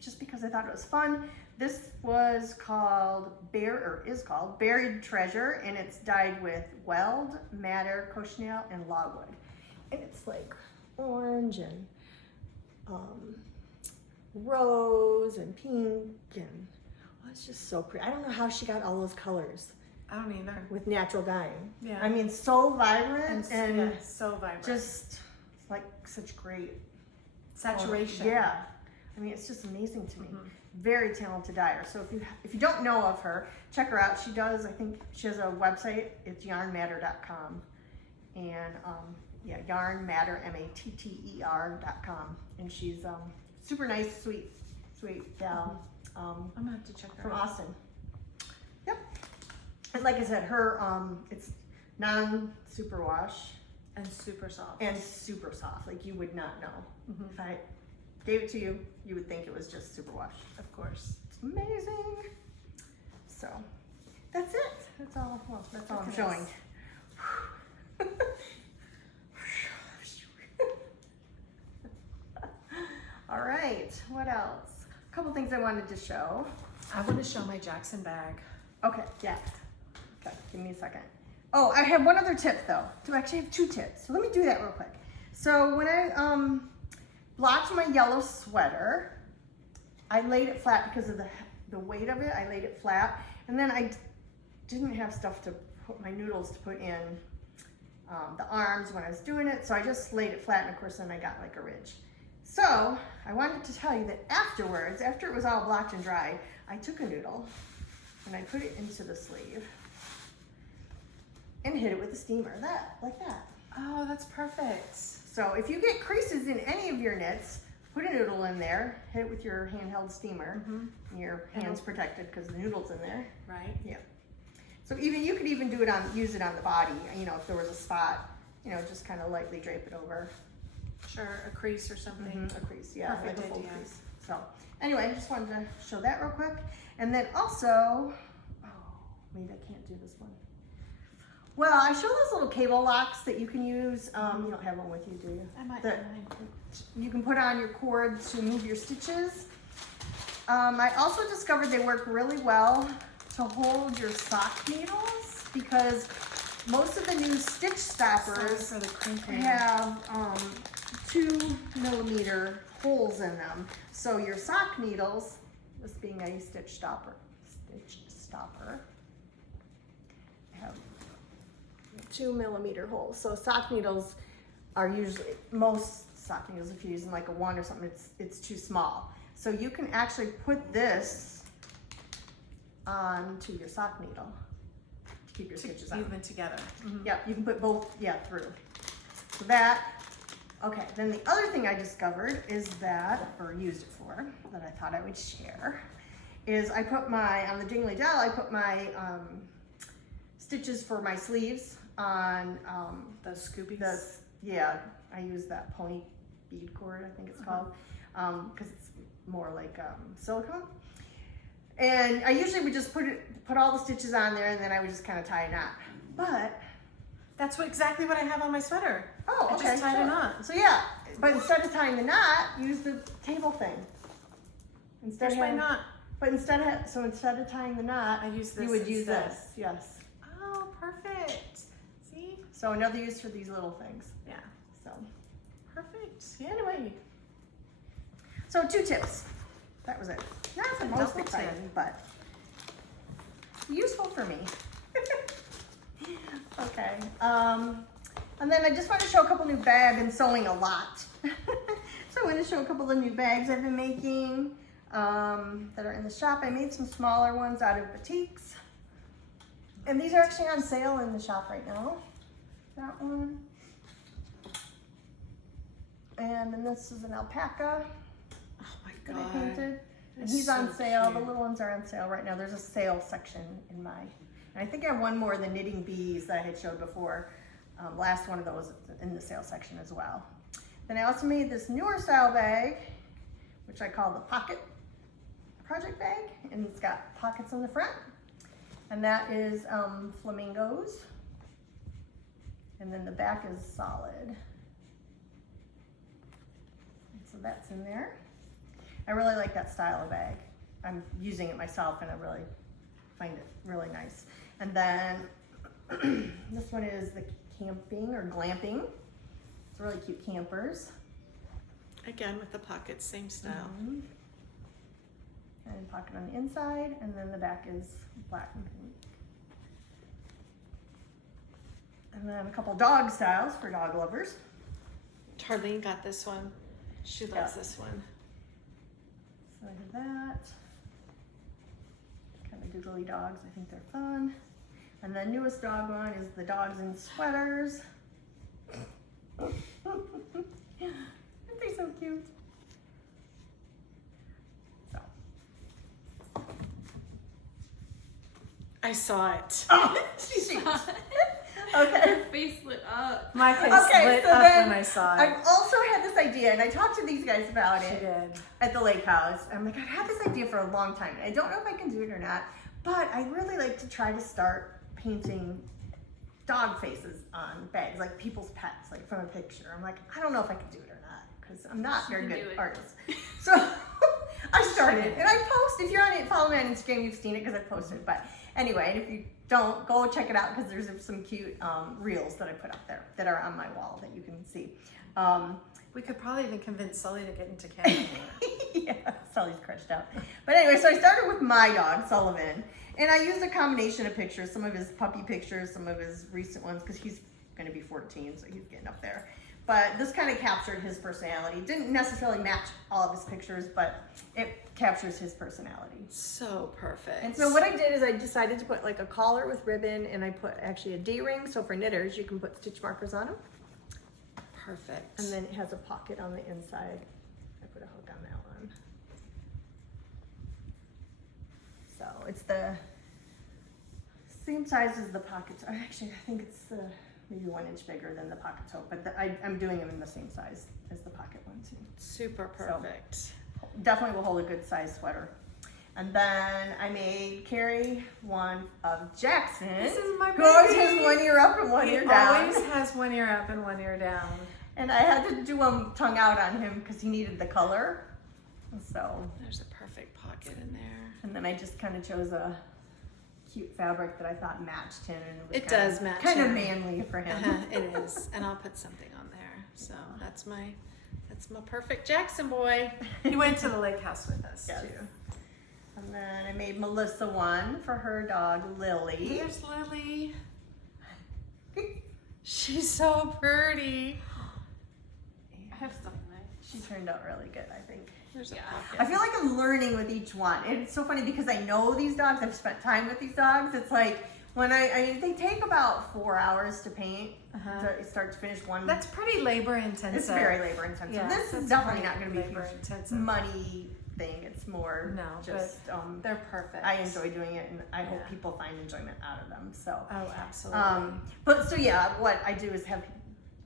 just because I thought it was fun. This was called Buried Treasure, and it's dyed with weld, madder, cochineal, and logwood. And it's like orange and rose and pink, and it's just so pretty. I don't know how she got all those colors I don't either. with natural dyeing. Yeah. I mean, so vibrant and yeah, so vibrant. just like such great saturation. Yeah, I mean, it's just amazing to me. Mhm. Very talented dyer. So if you don't know of her, check her out. She does. I think she has a website. It's yarnmatter.com, and yeah, Yarn Matter, MATTER.com. And she's super nice, sweet gal I'm gonna have to check her from out. Austin. Yep. And like I said, her it's non-superwash And super soft. and super soft. Like you would not know. Mhm. If I gave it to you, you would think it was just superwash. Of course. It's amazing. So that's it. That's all. Well, that's all I'm Look at showing. All right. What else? A couple things I wanted to show. I want to show my Jackson bag. Okay. Yeah. Okay. Give me a second. Oh, I have one other tip though. So I actually have two tips. So let me do that real quick. So when I blotched my yellow sweater, I laid it flat because of the weight of it. I laid it flat, and then I didn't have stuff to put my noodles to put in the arms when I was doing it, so I just laid it flat, and of course then I got like a ridge. So I wanted to tell you that afterwards, after it was all blocked and dry, I took a noodle and I put it into the sleeve and hit it with a steamer, like that. Oh, that's perfect. So if you get creases in any of your knits, put a noodle in there, hit it with your handheld steamer, Mhm. and your hand's protected because the noodle's in there. Right? Yeah. So you could even use it on the body, you know, if there was a spot, you know, just kind of lightly drape it over. Sure, a crease or something. A crease, yeah, Perfect like a full idea. crease. So anyway, I just wanted to show that real quick. And then also, oh, maybe I can't do this one. Well, I show those little cable locks that you can use. You don't have one with you, do you? I might. That you can put on your cord to move your stitches. I also discovered they work really well to hold your sock needles because most of the new stitch stoppers for the crinkling. have 2mm holes in them. So your sock needles, this being a stitch stopper, have 2mm holes. So sock needles are usually, most sock needles, if you're using like a 1 or something, it's too small. So you can actually put this onto your sock needle to keep your stitches on. Leave them together. Mhm. Yep, you can put both, through. So that, okay, then the other thing I discovered is that, or used it for, that I thought I would share, is I put on the Dingley Dell, I put my stitches for my sleeves on Those Scoobies. I use that pony bead cord, I think it's called, because it's more like silicone. And I usually would just put all the stitches on there, and then I would just kind of tie a knot. But That's exactly what I have on my sweater. oh, I okay, just tied a sure. knot. So yeah, but instead of tying the knot, use the table thing. Instead There's my of knot. But instead of tying the knot, I use this you would use instead. this. Yes. Oh, perfect. See? So another use for these little things. Yeah. So Perfect. yeah, anyway. So 2 tips. That was it. Not the most double exciting, but useful for me. Okay. And then I just want to show a couple new bags. I've been sewing a lot. So I'm going to show a couple of new bags I've been making that are in the shop. I made some smaller ones out of batiks. And these are actually on sale in the shop right now. That one. And then this is an alpaca Oh my that I god. painted. And That's he's on so sale. cute. The little ones are on sale right now. There's a sale section in my. And I think I have one more of the knitting bees that I had showed before. Last one of those in the sale section as well. Then I also made this newer style bag, which I call the Pocket Project bag, and it's got pockets on the front. And that is flamingos. And then the back is solid. So that's in there. I really like that style of bag. I'm using it myself and I really find it really nice. And then this one is the camping or glamping. It's really cute campers. Again with the pockets, same style. Mhm. And pocket on the inside, and then the back is black and pink. And then a couple dog styles for dog lovers. Darlene got this one. She loves this one. So I have that. Kind of doodly dogs, I think they're fun. And the newest dog one is the dogs in sweaters. They're so cute. So. I saw it. Oh, she Okay. Her face lit up. My face Okay, lit so up then when I saw I it. also had this idea, and I talked to these guys about She it did. at the lake house. I'm like, I've had this idea for a long time. I don't know if I can do it or not, but I really like to try to start painting dog faces on bags, like people's pets, like from a picture. I'm like, I don't know if I can do it or not, because I'm not She very can good do it. artist. So I started, and I post. If you're on it, follow me on Instagram. You've seen it because I posted. But anyway, and if you don't, go check it out because there's some cute reels that I put up there that are on my wall that you can see. We could probably even convince Sully to get into Canada. Yeah, Sully's crushed out. But anyway, so I started with my dog, Sullivan, and I used a combination of pictures, some of his puppy pictures, some of his recent ones, because he's going to be 14, so he's getting up there. But this kind of captured his personality. Didn't necessarily match all of his pictures, but it captures his personality. So perfect. And so what I did is I decided to put like a collar with ribbon, and I put actually a D-ring. So for knitters, you can put stitch markers on them. Perfect. And then it has a pocket on the inside. I put a hook on that one. So it's the same size as the pockets. Actually, I think it's maybe 1 inch bigger than the pocket toe, but I'm doing them in the same size as the pocket one too. Super perfect. Definitely will hold a good size sweater. And then I made Carrie one of Jackson. This is my who always baby. has one ear up and one He ear down. always has one ear up and one ear down. And I had to do him tongue out on him because he needed the color. So, There's a perfect pocket in there. and then I just kind of chose a cute fabric that I thought matched him. And It does match kind of him. manly for him. It is, and I'll put something on there. So that's my perfect Jackson boy. He went to the lake house with us Yes. too. And then I made Melissa one for her dog Lily. There's Lily. She's so pretty. I have stuff in there. She turned out really good, I think. There's a Yeah. pocket. I feel like I'm learning with each one. And it's so funny because I know these dogs. I've spent time with these dogs. It's like when I mean, they take about 4 hours to paint, to start to finish one. That's pretty labor intensive. It's very labor intensive. Yeah, This is that's definitely pretty not going to be a labor huge intensive. money thing. It's more No, just. They're perfect. I enjoy doing it, and I hope Yeah. people find enjoyment out of them. So. Oh, absolutely. But so yeah, what I do is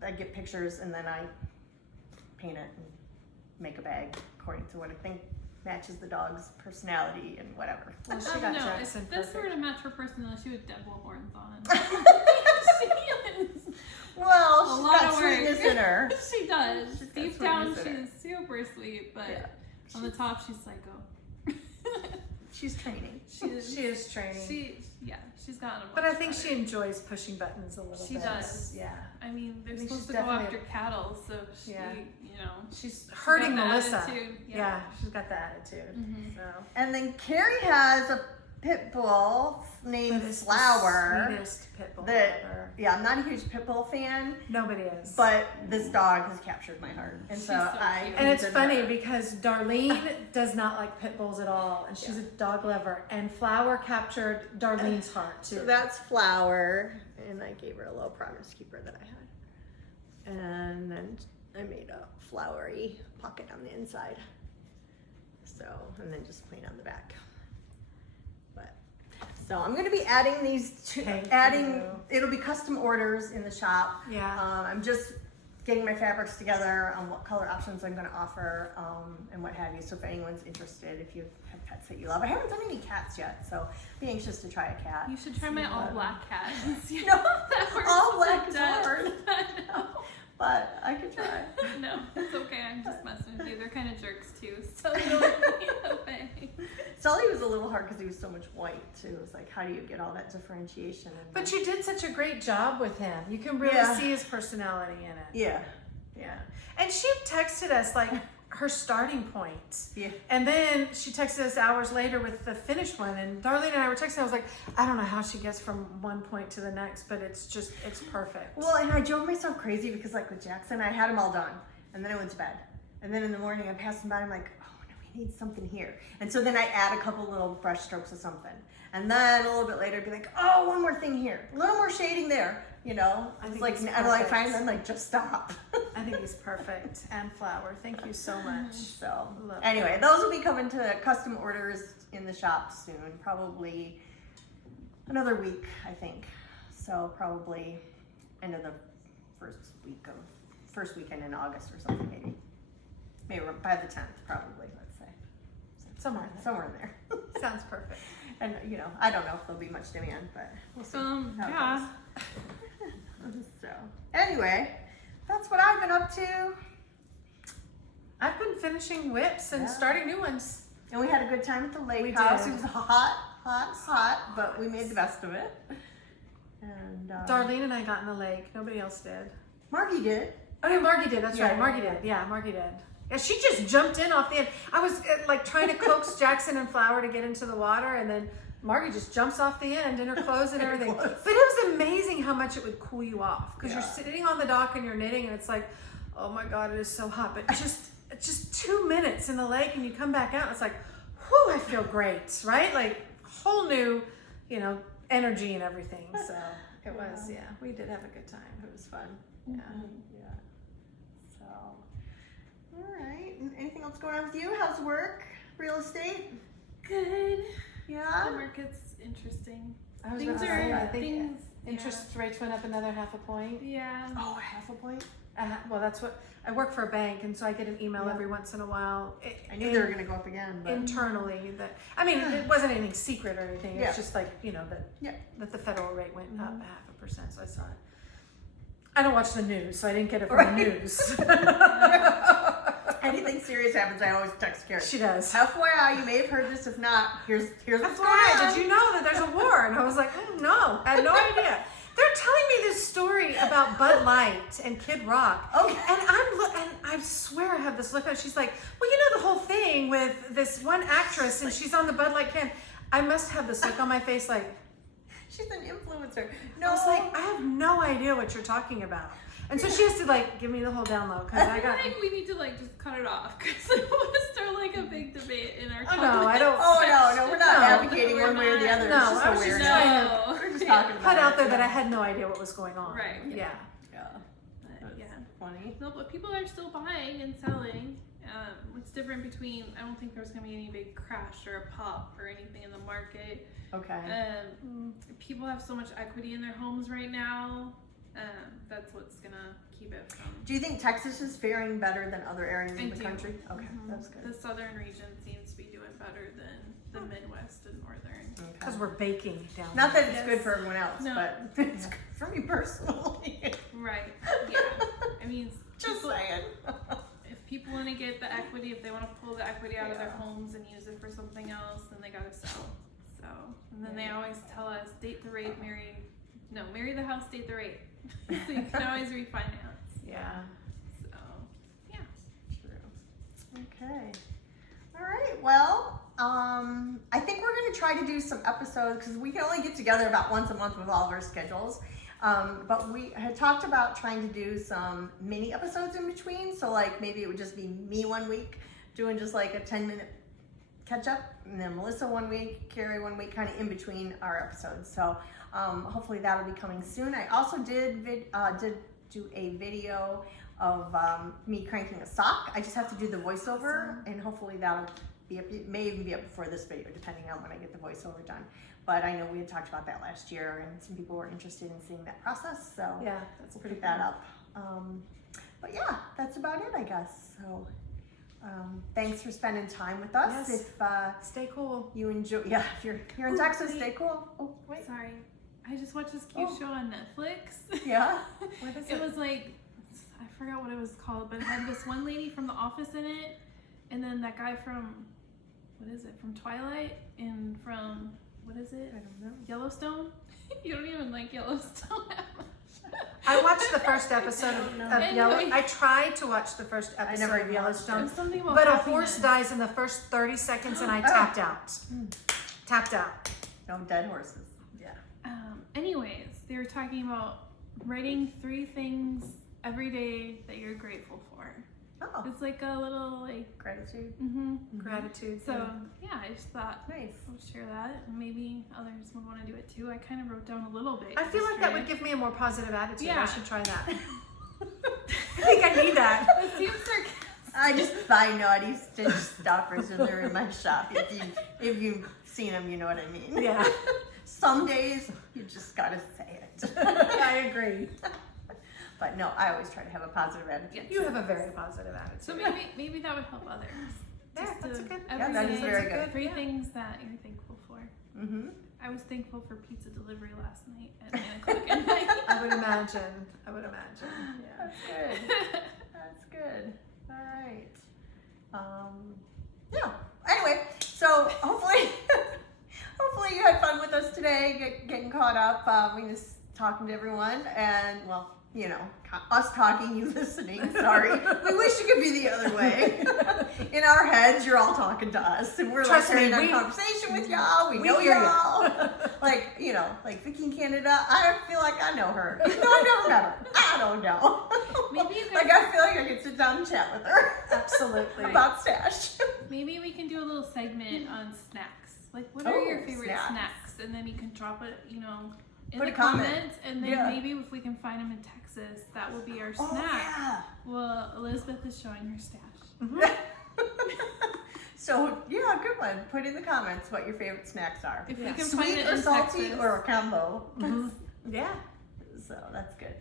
I get pictures and then I paint it and make a bag according to what I think matches the dog's personality and whatever. Well, she I got don't know. Jackson If this were perfect. to match her personality, she would devil horns on. She is. Well, A she's lot got of work. sweetness in her. She does. She's got Deep down, sweetness in her. she's super sweet, but Yeah. on the top, she's psycho. She's training. She is training. She's gotten a But I bunch think better. she enjoys pushing buttons a little She bit. does. Yeah. I mean, they're I think supposed she's to go definitely after cattle, so she, Yeah. you know. She's hurting got the Melissa. attitude, Yeah. yeah. She's got the attitude. Mhm. So. And then Carrie has a pit bull named That is Flower. the sweetest pit bull That ever. yeah, I'm not a huge pit bull fan, Nobody is. but this dog has captured my heart, and so She's so I. cute. And it's painted funny her. because Darlene does not like pit bulls at all, and she's a dog lover. And Flower captured Darlene's heart too. So that's Flower, and I gave her a little promise keeper that I had. And then I made a flowery pocket on the inside. So, and then just plain on the back. But, so I'm gonna be adding these Thank you. it'll be custom orders in the shop. Yeah. I'm just getting my fabrics together on what color options I'm gonna offer, and what have you. So if anyone's interested, if you have pets that you love. I haven't done any cats yet, so be anxious to try a cat. You should try my all black cat and see No, if that works all with black the is debt. hard. I know. But I could try. No, it's okay. I'm just messing with you. They're kind of jerks too, so don't be away. Sully was a little hard because he was so much white too. It was like, how do you get all that differentiation? And But you did such a great job with him. You can really Yeah. see his personality in it. yeah, yeah, And she texted us like her starting point. yeah. And then she texted us hours later with the finished one. And Darlene and I were texting. I was like, I don't know how she gets from one point to the next, but it's perfect. Well, and I drove myself crazy because like with Jackson, I had him all done, and then I went to bed, and then in the morning I passed him by. I'm like, oh no, we need something here. And so then I add a couple little brush strokes of something, and then a little bit later I'd be like, oh, one more thing here, a little more shading there. You know, I it's think like he's I like perfect. find them like just stop. I think he's perfect. And Flower, thank you so much. So Love anyway, those will be coming to custom orders in the shop soon, probably another week, I think. So probably end of the first weekend in August or something, maybe by the 10th, probably. Let's say Somewhere in there. somewhere in there. Sounds perfect. And you know, I don't know if there'll be much demand, but we'll see. how it Yeah. goes. So anyway, that's what I've been up to, I've been finishing whips and Yeah. starting new ones. and we had a good time at the lake We house. did. It was hot, but we made the best of it. And Darlene and I got in the lake. Nobody else did. Margie did. Oh yeah, Margie did. That's Yeah, right. Margie yeah. did. Yeah, Margie did. Yeah, she just jumped in off the end. I was like trying to coax Jackson and Flower to get into the water, and then Margie just jumps off the end in her clothes and Her everything. clothes. But it was amazing how much it would cool you off because you're Yeah. sitting on the dock and you're knitting, and it's like, oh my god, it is so hot. But just 2 minutes in the lake, and you come back out, and it's like, whew, I feel great, right? Like whole new, energy and everything. So it was, yeah, we did have a good time. It was fun. Yeah. Yeah. So, all right. And anything else going on with you? How's work? Real estate? Good. The Yeah. market's interesting. I was Things about to are say, I think things. interest rates went up another 0.5 point. Yeah. Oh, half a point. Well, that's what I work for a bank, and so I get an email Yeah. every once in a while. I knew they were going to go up again, but Internally, that I mean, it wasn't anything secret or anything. It's Yeah. just like that Yeah. that the federal rate went up Mhm. 0.5%. So I saw it. I don't watch the news, so I didn't get it from Right. the news. anything serious happens, I always text Carrie. She does. FYI, you may have heard this. If not, here's what's going FYI, on. did you know that there's a war? And I was like, no, I had no idea. They're telling me this story about Bud Light and Kid Rock. Okay. And and I swear I have this look on. She's like, well, the whole thing with this one actress, and she's on the Bud Light can. I must have this look on my face, like She's an influencer. I No, was like, I have no idea what you're talking about. And so she has to give me the whole download because I I got. think we need to just cut it off because I want to start a big debate in our. Oh no, I don't. oh no, we're not No, advocating we're one way or the not. other. No, it's just I was just awareness. trying No. We're just Yeah. talking about Put out there it. that I had no idea what was going on. Right. Yeah. Yeah, But, that's yeah. funny. No, but people are still buying and selling. What's different between? I don't think there's gonna be any big crash or a pop or anything in the market. Okay. People have so much equity in their homes right now. That's what's gonna keep it from. Do you think Texas is faring better than other areas in I the do. country? Okay, Mhm. that's good. The southern region seems to be doing better than the Midwest and northern. Because we're baking down Not there. that it's Yes. good for everyone else, No. but it's good for me personally. Right. Yeah. I mean, Just people, saying. if people want to get the equity, if they want to pull the equity out of their Yeah. homes and use it for something else, then they gotta sell. So, and then they Yeah. always tell us, date the rate, marry the house, date the rate. So you can always refinance. Yeah. So, yeah. True. Okay. All right. Well, I think we're going to try to do some episodes because we can only get together about once a month with all of our schedules. But we had talked about trying to do some mini episodes in between. So maybe it would just be me one week doing just a 10-minute catch up, and then Melissa one week, Carrie one week, kind of in between our episodes. So hopefully that'll be coming soon. I also did do a video of me cranking a sock. I just have to do the voiceover, and hopefully that'll be up. It may even be up before this video, depending on when I get the voiceover done. But I know we had talked about that last year, and some people were interested in seeing that process. So Yeah, that's we'll pretty pick that up. But yeah, that's about it, I guess. So thanks for spending time with us. Yes. If Stay cool. you enjoy, if you're in Texas, stay cool. Oh wait, Sorry. I just watched this cute Oh. show on Netflix. yeah. What is It was I forgot what it was called, but it had this one lady from The Office in it, and then that guy from, from Twilight, and from, I don't know. Yellowstone? You don't even like Yellowstone that much. I watched the first episode don't know. of Yellowstone. Anyway. I tried to watch the first episode never of even watched Yellowstone, There's something about but a happiness. horse dies in the first 30 seconds, and I tapped out. Tapped out. No dead horses. Yeah. Anyways, they were talking about writing 3 things every day that you're grateful for. Oh, It's like a little like. gratitude. Gratitude. So yeah, I just thought Nice. I would share that, and maybe others would want to do it too. I kind of wrote down a little bit. I feel like that would yesterday. give me a more positive attitude. Yeah. I should try that. I think I need that. It seems sarcastic. I just buy naughty Stitch stoppers when they're in my shop. If you've seen them, you know what I mean. Yeah. Some days you just gotta say it. I agree. But no, I always try to have a positive attitude. You have a very positive attitude. So maybe that would help others. Yeah, Just that's to a good. Yeah, that is every very day, good. 3 Yeah. things that you're thankful for. Mm-hmm. I was thankful for pizza delivery last night at 9 o'clock at night. I would imagine. I would imagine. Yeah. That's good. That's good. All right. Yeah. Anyway, so hopefully, hopefully you had fun with us today, getting caught up. We just talking to everyone, and well, you know, us talking, you listening. Sorry, we wish it could be the other way. In our heads, you're all talking to us, and we're Trust like me, having a we- conversation with y'all. We know hear ya. y'all. Like, you know, like Vicky in Canada. I feel like I know her. Even though I never met her. I don't know. Maybe you guys- Like I feel like I could sit down and chat with her. Absolutely. About Stash. Maybe we can do a little segment on snacks. Like, what are your Oh, favorite snacks. snacks? And then you can drop it, you know, in Put the a comment. comments. And then Yeah. maybe if we can find them in Texas, that will be our Oh, snack. Well, Elizabeth is showing her stash. So yeah, good one. Put in the comments what your favorite snacks are. If Yeah. we can find Sweet it or in salty Texas. or a combo. Yeah. So that's good.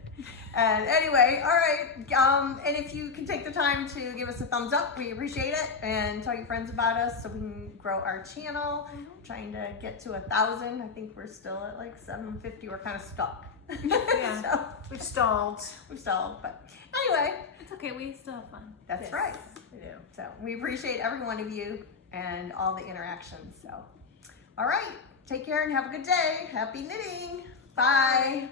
And anyway, all right. And if you can take the time to give us a thumbs up, we appreciate it. And tell your friends about us so we can grow our channel. Trying to get to 1,000. I think we're still at like 750. We're kind of stuck. Yeah. So We've stalled. we've stalled. But anyway, It's okay, we still have fun. that's Yes. right. We do. So we appreciate every one of you and all the interactions. So, all right. Take care and have a good day. Happy knitting. Bye.